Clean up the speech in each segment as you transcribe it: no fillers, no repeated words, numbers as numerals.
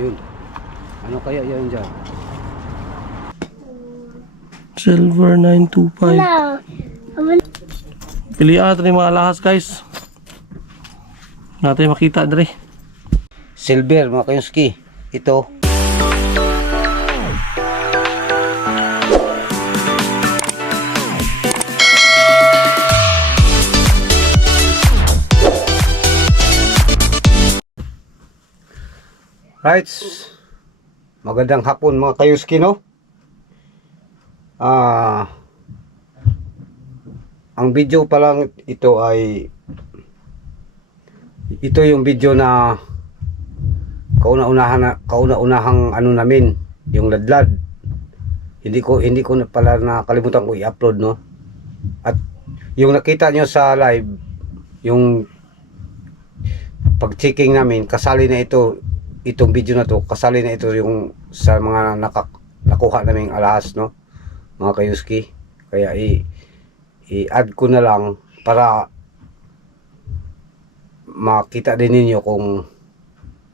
Yun. Ano kaya yan dyan? Silver 925. Wala. Pilihan natin yung mga alahas guys. Natin makita dre. Silver mga kayuski. Ito. Right. Magandang hapon mga kayuski, no? Ang video pa lang ito ay ito yung video na kauna-unahang ano namin, yung ladlad. Hindi ko na pala nakalimutan ko i-upload, no? At yung nakita nyo sa live, yung pag-checking namin, kasali na ito, itong video na to, kasali na ito yung sa mga nakuha naming alahas, no? Mga kayuski. Kaya i-add ko na lang para makita din ninyo kung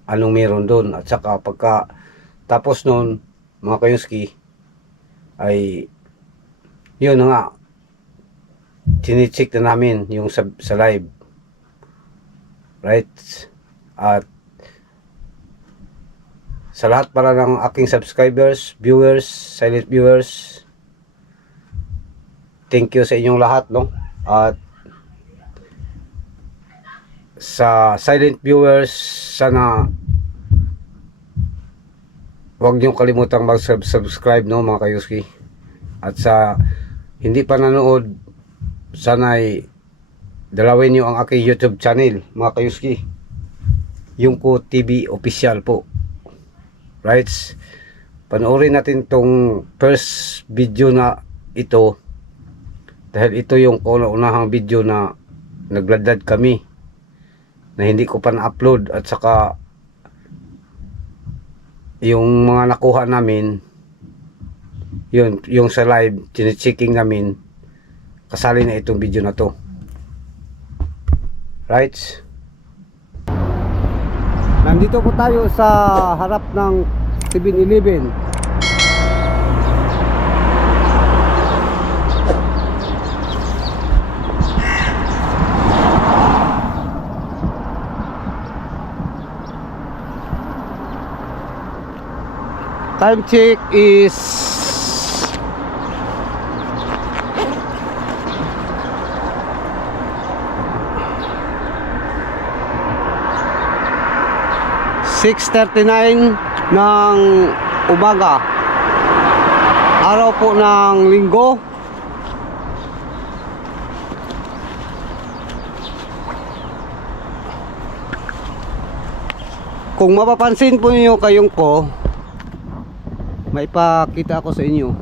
anong meron doon. At saka pagka tapos noon mga kayuski ay yun na nga, chine-check na namin yung sa live, right? At sa lahat para ng aking subscribers, viewers, silent viewers, thank you sa inyong lahat, no? At sa silent viewers, sana huwag niyong kalimutang mag-subscribe, no mga kayuski. At sa hindi pa nanood, sana'y dalawin niyo ang aking YouTube channel, mga kayuski. Yungko TV Official po. Right? Panoorin natin tong first video na ito, dahil ito yung kauna-unahang video na nagladlad kami na hindi ko pa na-upload. At saka yung mga nakuha namin, yun, yung sa live chine-checking namin, kasali na itong video na to. Right? Nandito po tayo sa harap ng 7-Eleven. Time check is 6:39 ng umaga, araw po ng linggo. Kung mapapansin po niyo kayong ko, maipakita ako sa inyo.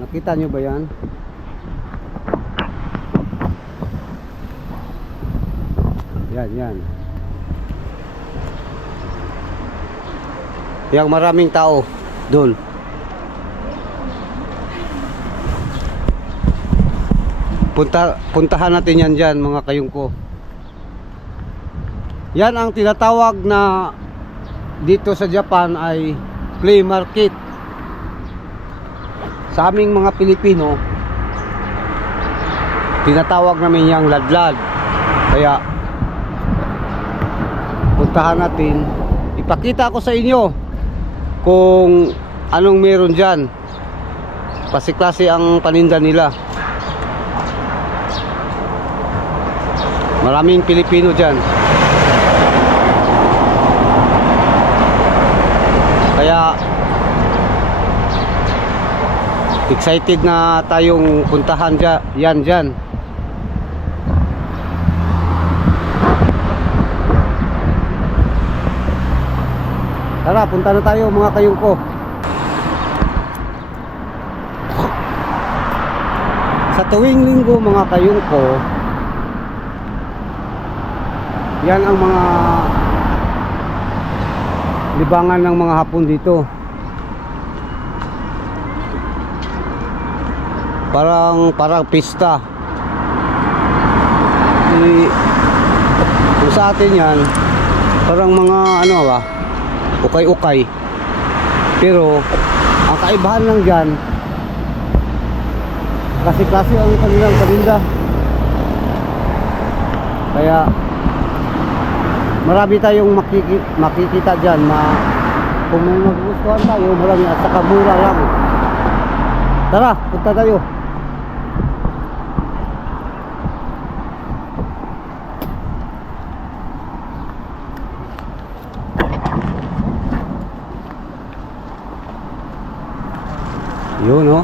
Nakita nyo ba yan? Yan. Yang maraming tao doon. Puntahan natin yan dyan mga kayungko. Yan ang tinatawag na dito sa Japan ay flea market. Sa aming mga Pilipino, tinatawag namin yang ladlad. Kaya puntahan natin, ipakita ko sa inyo kung anong meron dyan. Klase-klase ang paninda nila. Maraming Pilipino dyan. Kaya excited na tayong puntahan yan dyan. Tara, punta na tayo mga kayungko. Sa tuwing linggo mga kayungko, yan ang mga libangan ng mga Hapon dito. Parang pista. Kung sa atin yan, Parang mga ano ba, ukay-ukay. Pero ang kaibahan lang dyan, klase-klase ang kanilang paninda. Kaya marami tayong makikita dyan na kung may magugustuhan tayo, marami at saka mura lang. Tara, punta tayo. Yun oh.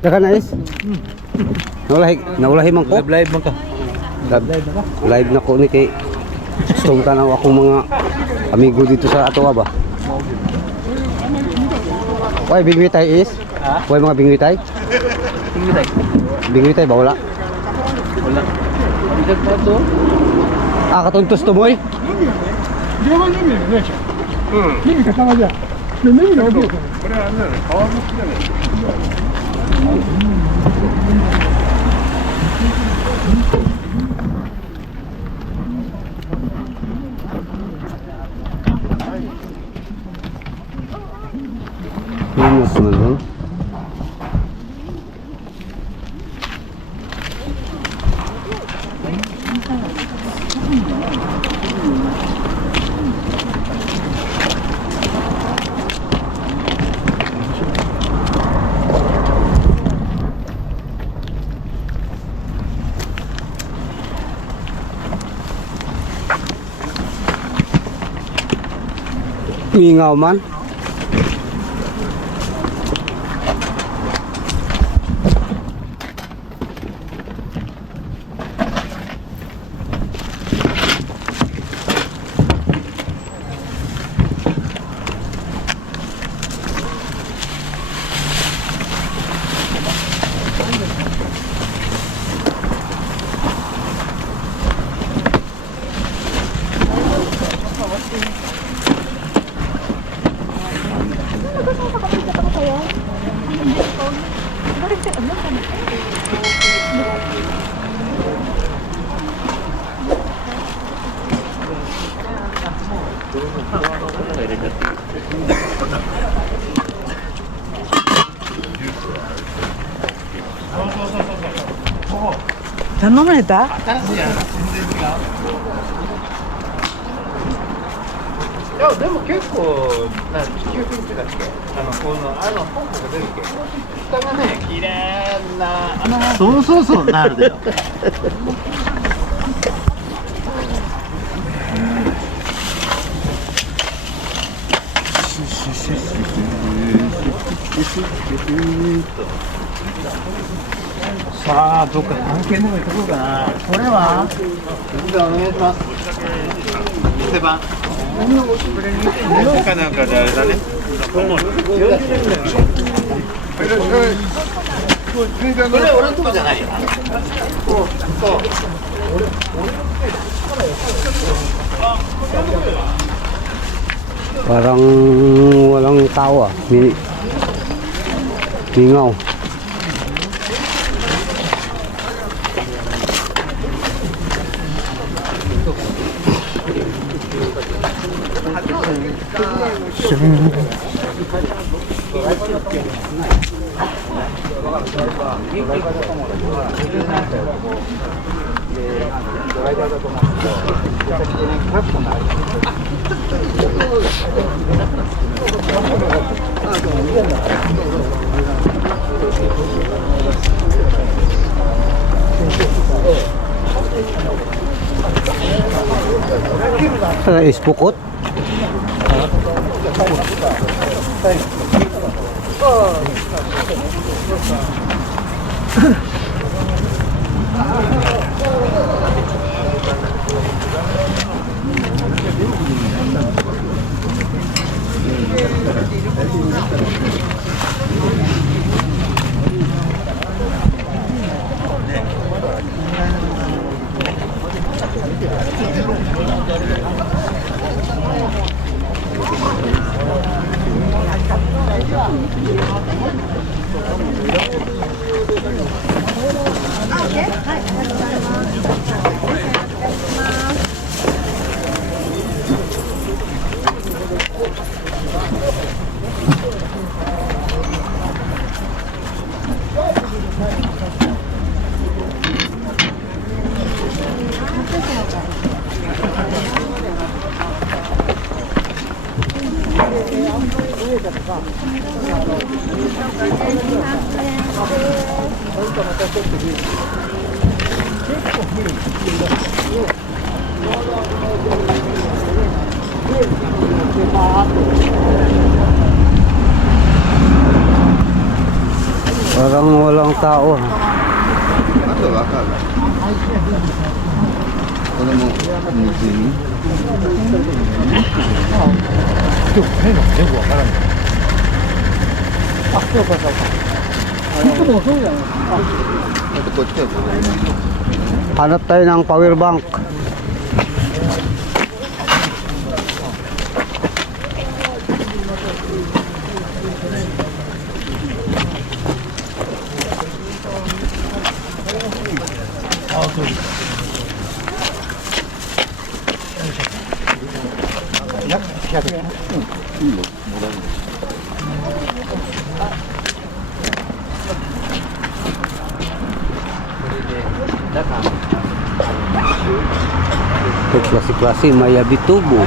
Saka na is? Naulahi man ko. Live man ka. Live na ko ni kay gustong tanaw akong mga amigo dito sa Atoa ba. Why bingwitay is? Ha? Why mga bingwitay? Tingin tayo. Bingwitay ba wala? Wala. Bigat pa to. Ah, katuntos to boy. 両方ネギねえじゃん。ネギ塊じゃん。でネギが大きいよ。これはね、皮むきだね。Minus man doon. Mingaw man.頼まれた？いやでも結構な気球品ってだっけこのポンプが出るけ下がね綺麗なそうそうそうなるだよ。さあどっか関係でも行ってこうかな。これは？じゃあお願いします店番かなんかであれだねこれ俺のとこじゃないよそう Parang walang tao ah. Mingaw. Ispukot. Parang walang tao. Ha? あとわかるこれも水にあとこっちはこれ Hanap tayo ng power bank. Ito klase-klase Mayabitubo.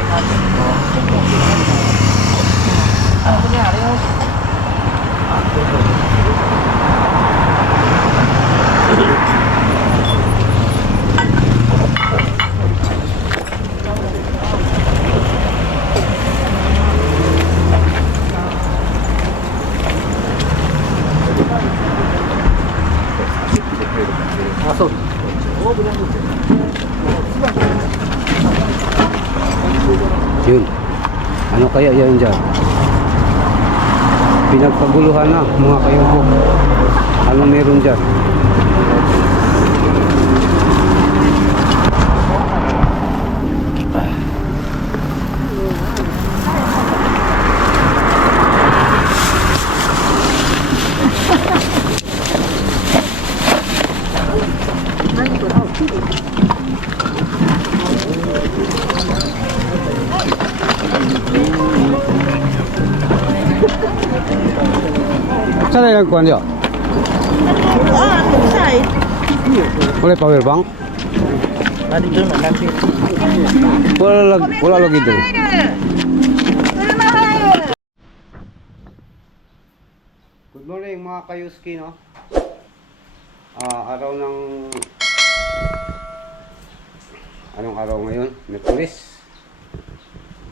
Yun. Ano kaya yan dyan? Pinagpaguluhan na mga kayubo. Ano meron dyan? Saan na yung kuhan dyan? Wala power bank? Wala lagi doon. Good morning mga kayuski, no? Araw ng... Anong araw ngayon? Merkulis.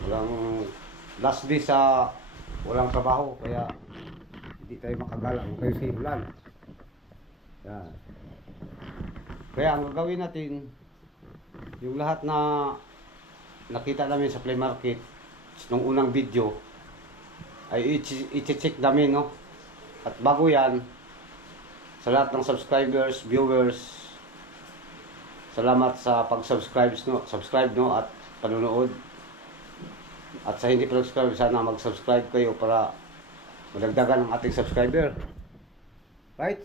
Walang last day sa walang trabaho, kaya hindi tayo makagala kung kayo sa ulan. Yan. Kaya ang gagawin natin, yung lahat na nakita namin sa flea market nung unang video ay i-check namin, no? At bago yan, sa lahat ng subscribers, viewers, salamat sa pag-subscribe, no? Subscribe, no? At panunood. At sa hindi pa subscribe, sana mag-subscribe kayo para madagdagan ang ating subscriber. Right?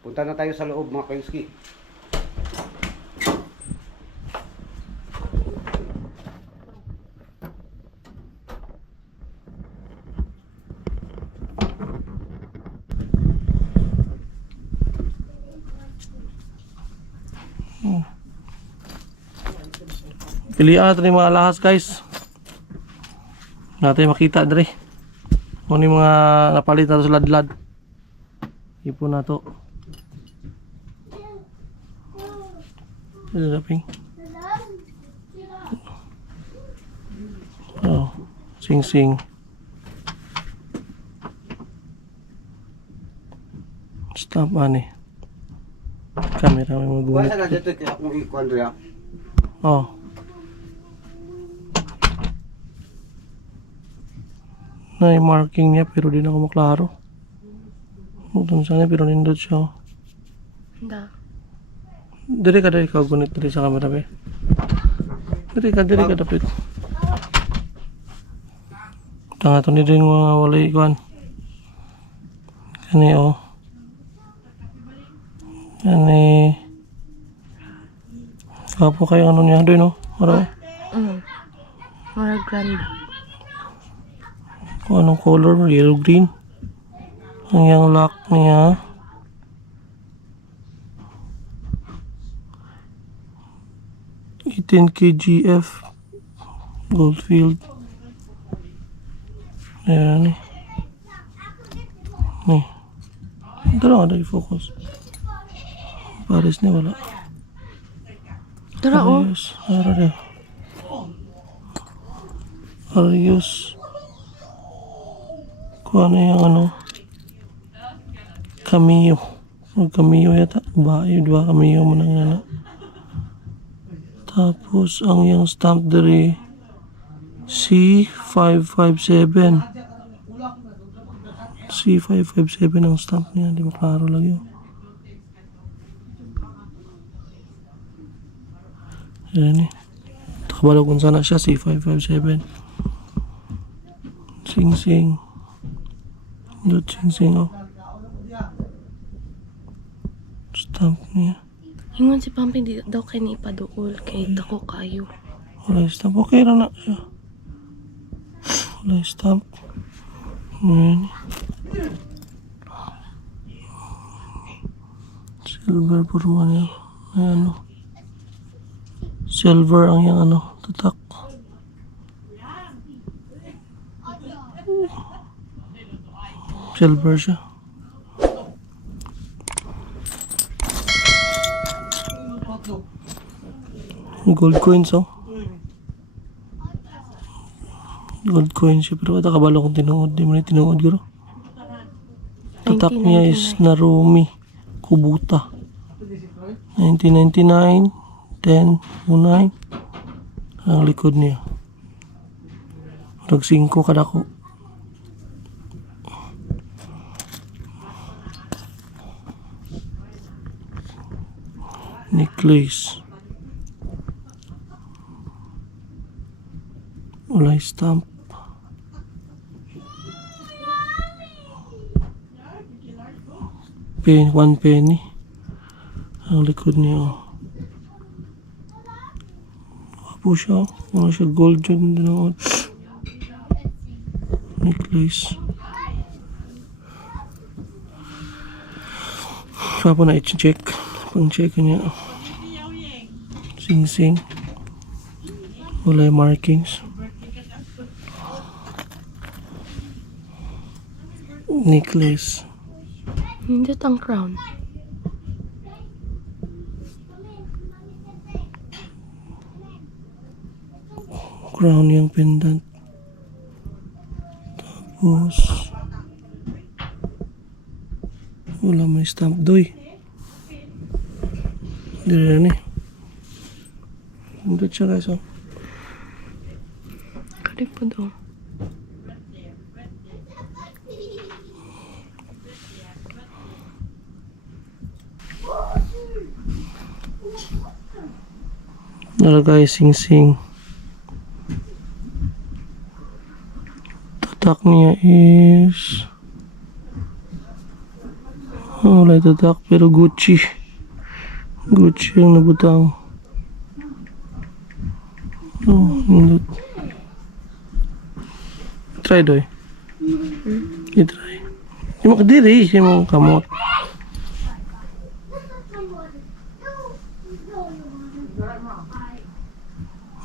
Punta na tayo sa loob mga kayuski. Pilihan natin yung mga lahas, guys. Natin makita dre. Kung yung mga napalit na to sa ladlad. Ipon na to. Ito daping. Oh, sing-sing. Stop ani. Camera may magunit. Wala na dito kung ikuan doon. Oh. Na yung marking niya pero di na ako maklaro. Doon sana pero nindot siya. Hindi. Diri ka gunit diri sa camera be. Diri ka dapit. Tanga to ni din mga walay kuan. Kani oh. Kani. Kapo kayo ano niya doon no? Mara. Mara grand. Kung anong color, yellow green. Ang yung lock niya. Itin KGF Goldfield. Ayan eh. Nih. Tara ka i-focus. Pares na wala. Tara oh. Arius. Ara de. Arius. Kung ano yung ano. Cameo. Cameo yata. Bayo, diba? Cameo mo nang yana. Tapos, ang yung stamp dari C557. C557 ang stamp niya. Di ba klaro lang yun. Yan eh. Takabalo kung sana siya. C557. Sing sing. Dot sing sing oh. Stamp niya. Hingon si Pamping di daw kay ni ipaduol kay dako kayo. Wala stamp. Okay ra na siya. Wala stamp. Ayan. Silver forma niya. Ayan o. Silver ang yung ano. Tatak. Silver siya. Gold coins oh. Gold coins siya pero wala kabalo kung tinuod. Di mo na tinuod garo. Tatak niya is Narumi Kubuta 1999 1009. Ang likod niya rag 5 kadako. Necklace. Wala stamp. Pen, 1 penny. Ang likod niya. Wapo siya. Wala siya gold dyan. Necklace. Siya po na i-check. Pang-check niya. Sing-sing. Wala yung markings. Necklace. Hindi ang crown. Crown yung pendant. Tapos wala may stamp doy. Hindi rin eh. Hindi siya guys oh. Kali po daw. Nalagay sing-sing. Tatak niya is wala tatak pero Gucci. Gucci ang nabutang. Oh, hindi. Try doy. I-try. Di mo kadiri. Di mo kamot.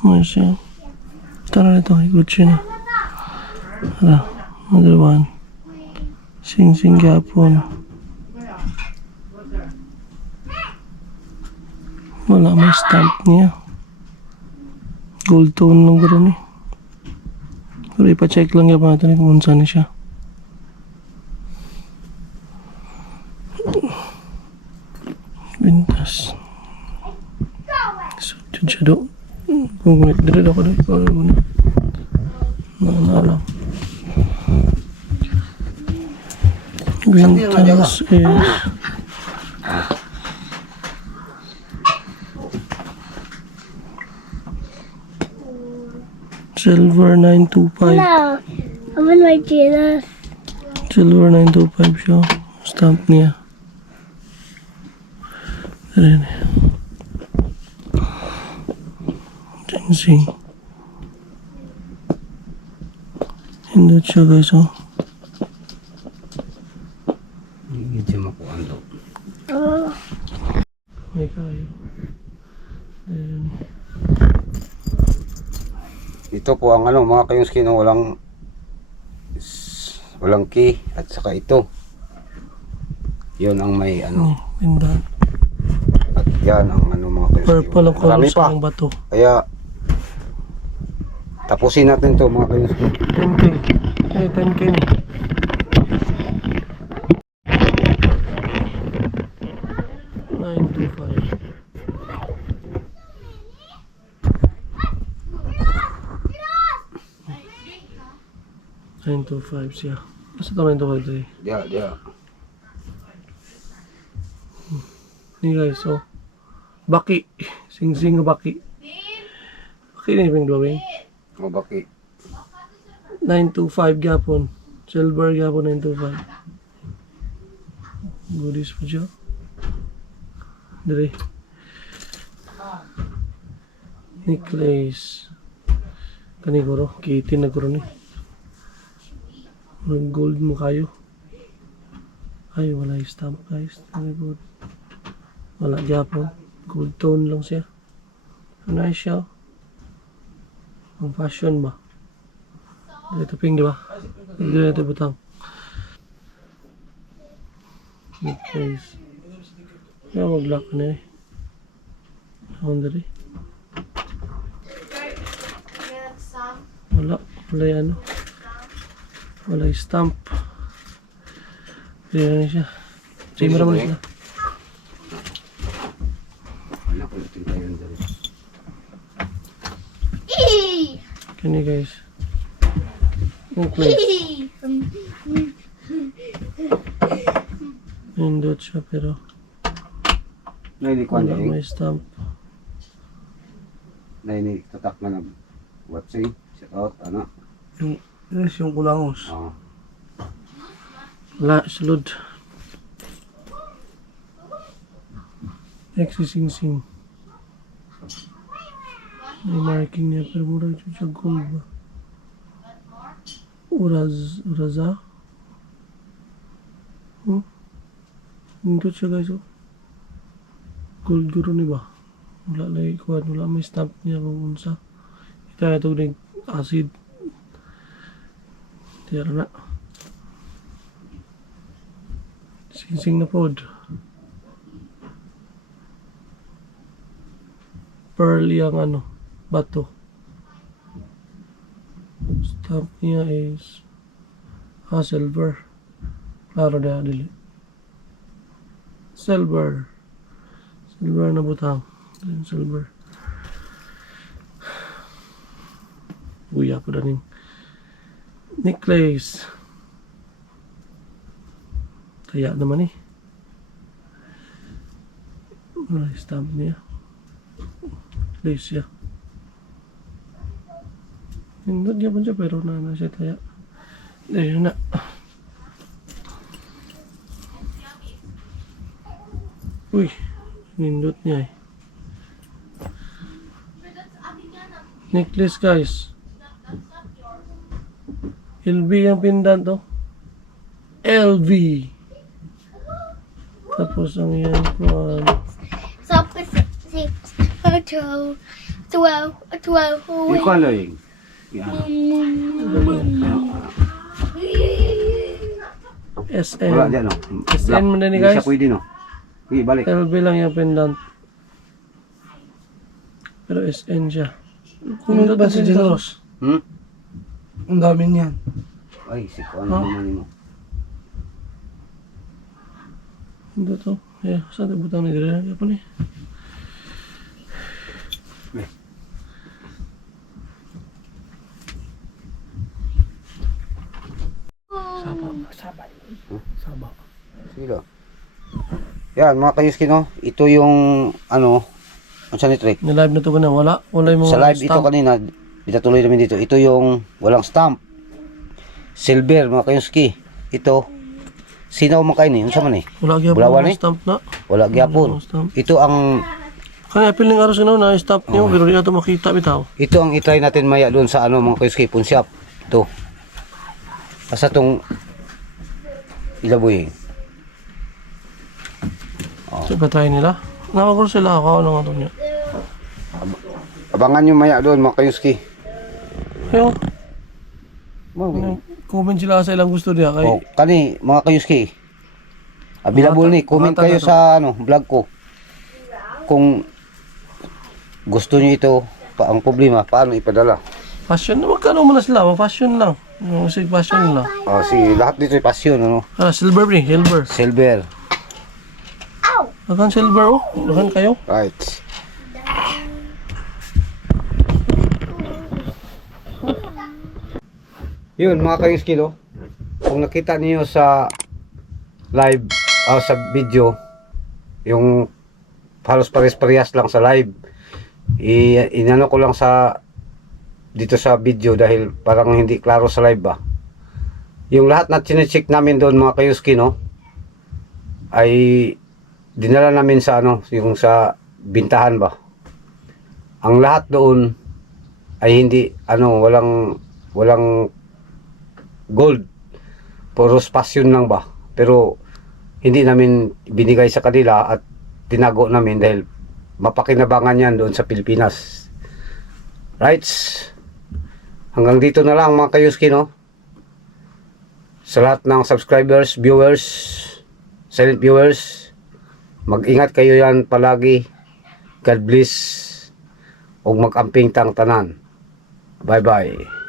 Masya. Tara na ito. Gucci na. Hala. Another one. Sing-sing gapon. Wala may stamp niya. Gold tone lang gano'n eh. Pero ipacheck lang yung natin kung saan na siya. Bintas. So, dyan siya do. Kung dire ako doon. Kung ano na. Naala. Bintas is... Silver 925. No, I'm in my Jesus. Silver 925 siya. Stamp niya. Ayan. Ginseng. Hindot siya guys, oh. Hindi siya makuhaan daw. May kayo. Ayan. Ito po ang ano mga kayuski no, walang key at saka ito. Yun ang may ano. Pindan. At yan ang ano mga kayuski. Purple ang color Marami sa pa. ang bato. Kaya tapusin natin to mga kayuski. 10K. Eh, 10K na. Nine to five siya. Basta ito 9 to 5 eh. Dia. Ni guys, so baki. Sing-sing baki. Baki na yung drawing. Mabaki. 9 to 5 gapon. Silver gapon 9 to 5. Goodies po siya. Dere. Necklace. Kaniguro. Kitin na guro ni. Gold mo kayo. Ay, wala yung stamp guys. Good. Wala gapon. Gold tone lang siya. Nice siya. Ang fashion ba? Ito pink, di ba? Ito butang. Necklace. Kaya mag-lock na eh. Boundary. Wala. Wala yung ano. Wala yung stamp. Kaya na siya. Sige, maraming sila. Anak ko natin tayo dali. Kani guys. Necklace. Nindot siya pero Nailikuan wala niya may stamp. tatak na na. What say? Shout out, anak. Yes, yung kulangos. Oo. Wala, salud. Next is sing-sing. May marking niya pero mura ito siya gold ba? Uraza? Nindot siya guys, oh. Gold guro ni ba? Wala lagi kuhan, wala may stamp niya kung unsa. Ito ito acid. Tira na. Sing-sing na pod. Pearl yung ano, bato. Stamp niya is silver. Klaro na dili. Silver. Silver na butang. Silver. Buya po na rin. Necklace. Kaya naman eh. Wala yung stamp niya. Necklace siya. Nindot niya pa siya pero na siya kaya. Dahil na. Uy. Nindot niya eh. Necklace guys. LV yung pendant to. LV. Tapos ang yan po. So, 6, 12, 12. Ikuan lang yung. Yan. SM. Wala dyan, no? SN mo na ni Hindi guys. siya pwede, no? Sige, balik. LV lang yung pendant. Pero SN siya. Kung ba si Generos? Ang dami niyan. Ay, si Kuan naman mo. Hindi to. Eh, saan tayo butang na dire? Apa ni? Saba. Sige. Yan, mga kayuski, no? Ito yung, ano, ang saan ni Trek? Ni-live na to ka na. Wala yung mga Sa live ito stamp. kanina, itatuloy namin dito. Ito yung walang stamp. Silver, mga kayuski. Ito, Sinaw man kayo ni, unsa man ni? Wala gyapon Bulawan mga eh? stamp na. Wala gyapon. Stamp. Ito ang Kaya apil ng aros na na-stop niyo, pero di na ito makita bitaw. ito ang itry natin maya doon sa ano mga kayuski, pawn shop. Ito. Asa tong ilaboy. So, patay nila. Nakakuro sila ako, ano nga ito niya. Abangan nyo maya doon mga kayuski. Ayun, comment sila sa ilang gusto niya. Kay, Oh, kani mga kayuski. Available ni, comment Bata na kayo to. sa ano, vlog ko. Kung gusto niyo ito, ang problema, paano ipadala? fashion na, magkano mo na sila, fashion lang. Yung sig fashion lang. Oh, si lahat dito ay pasyon, ano? Silver ring, silver. Silver. Dagan silver, oh. Dagan kayo. Right. Yun mga kayuski, no? Kung nakita niyo sa live, sa video, yung halos pares-parehas lang sa live, inano ko lang sa dito sa video dahil parang hindi klaro sa live ba. Yung lahat na chinecheck namin doon mga kayuski, no, ay dinala namin sa ano, yung sa bintahan ba. Ang lahat doon ay hindi ano, walang gold, puros passion lang ba. Pero hindi namin binigay sa kanila at tinago namin dahil mapakinabangan yan doon sa Pilipinas. Right? Hanggang dito na lang mga kayuski, no? Sa lahat ng subscribers, viewers, silent viewers, mag-ingat kayo yan palagi. God bless. Huwag mag-amping tang tanan. Bye bye.